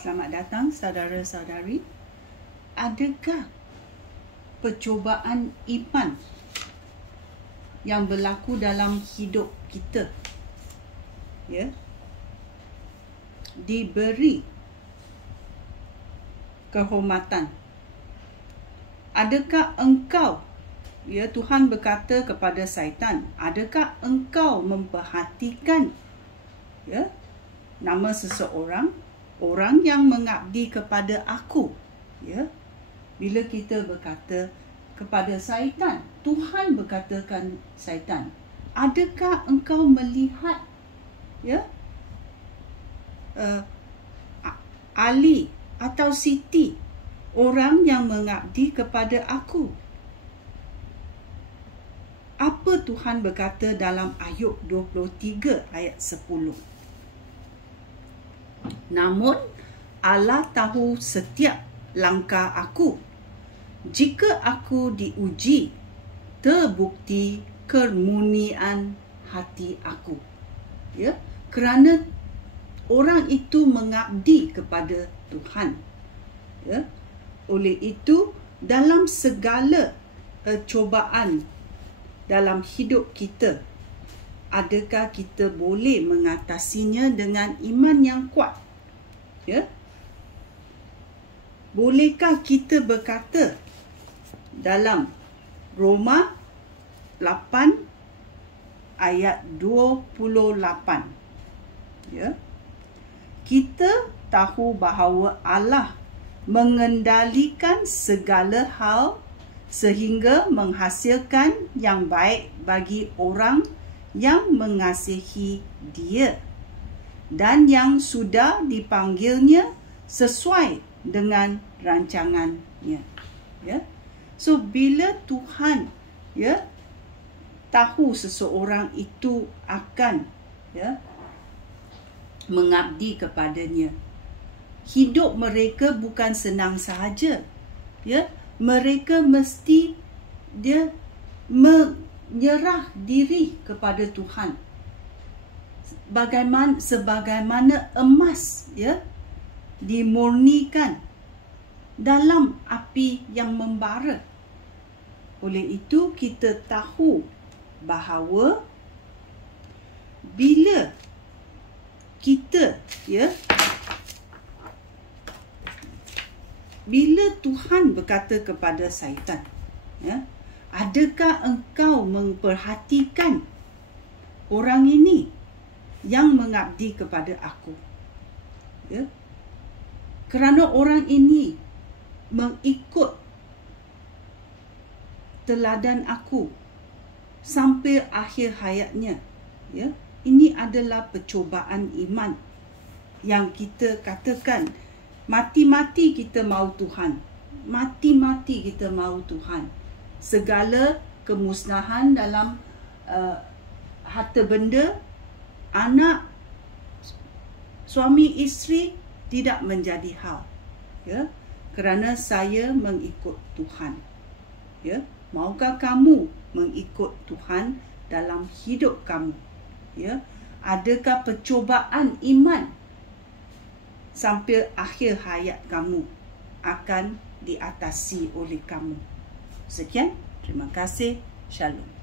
Selamat datang saudara-saudari. Adakah percubaan iman yang berlaku dalam hidup kita diberi kehormatan? Adakah engkau, Tuhan berkata kepada Syaitan, adakah engkau memperhatikan nama seseorang, orang yang mengabdi kepada aku? Bila kita berkata kepada Syaitan, Tuhan berkatakan Syaitan, adakah engkau melihat Ali atau Siti, orang yang mengabdi kepada aku? Apa Tuhan berkata dalam Ayub 23 ayat 10? Namun Allah tahu setiap langkah aku. Jika aku diuji, terbukti kemurnian hati aku. Kerana orang itu mengabdi kepada Tuhan. Oleh itu, dalam segala cobaan dalam hidup kita, adakah kita boleh mengatasinya dengan iman yang kuat? Bolehkah kita berkata dalam Roma 8 ayat 28, kita tahu bahawa Allah mengendalikan segala hal sehingga menghasilkan yang baik bagi orang yang mengasihi Dia dan yang sudah dipanggilnya sesuai dengan rancangannya. So bila Tuhan tahu seseorang itu akan mengabdi kepadanya, hidup mereka bukan senang sahaja. Mereka mesti menyerah diri kepada Tuhan. Sebagaimana emas dimurnikan dalam api yang membara. Oleh itu kita tahu bahawa bila kita bila Tuhan berkata kepada Syaitan, adakah engkau memperhatikan orang ini yang mengabdi kepada aku? Kerana orang ini mengikut teladan aku sampai akhir hayatnya. Ini adalah percubaan iman yang kita katakan mati-mati kita mahu Tuhan. Mati-mati kita mahu Tuhan. Segala kemusnahan dalam harta benda, anak, suami isteri tidak menjadi hal. Kerana saya mengikut Tuhan. Maukah kamu mengikut Tuhan dalam hidup kamu? Adakah percubaan iman sampai akhir hayat kamu akan diatasi oleh kamu? Sekian, terima kasih. Shalom.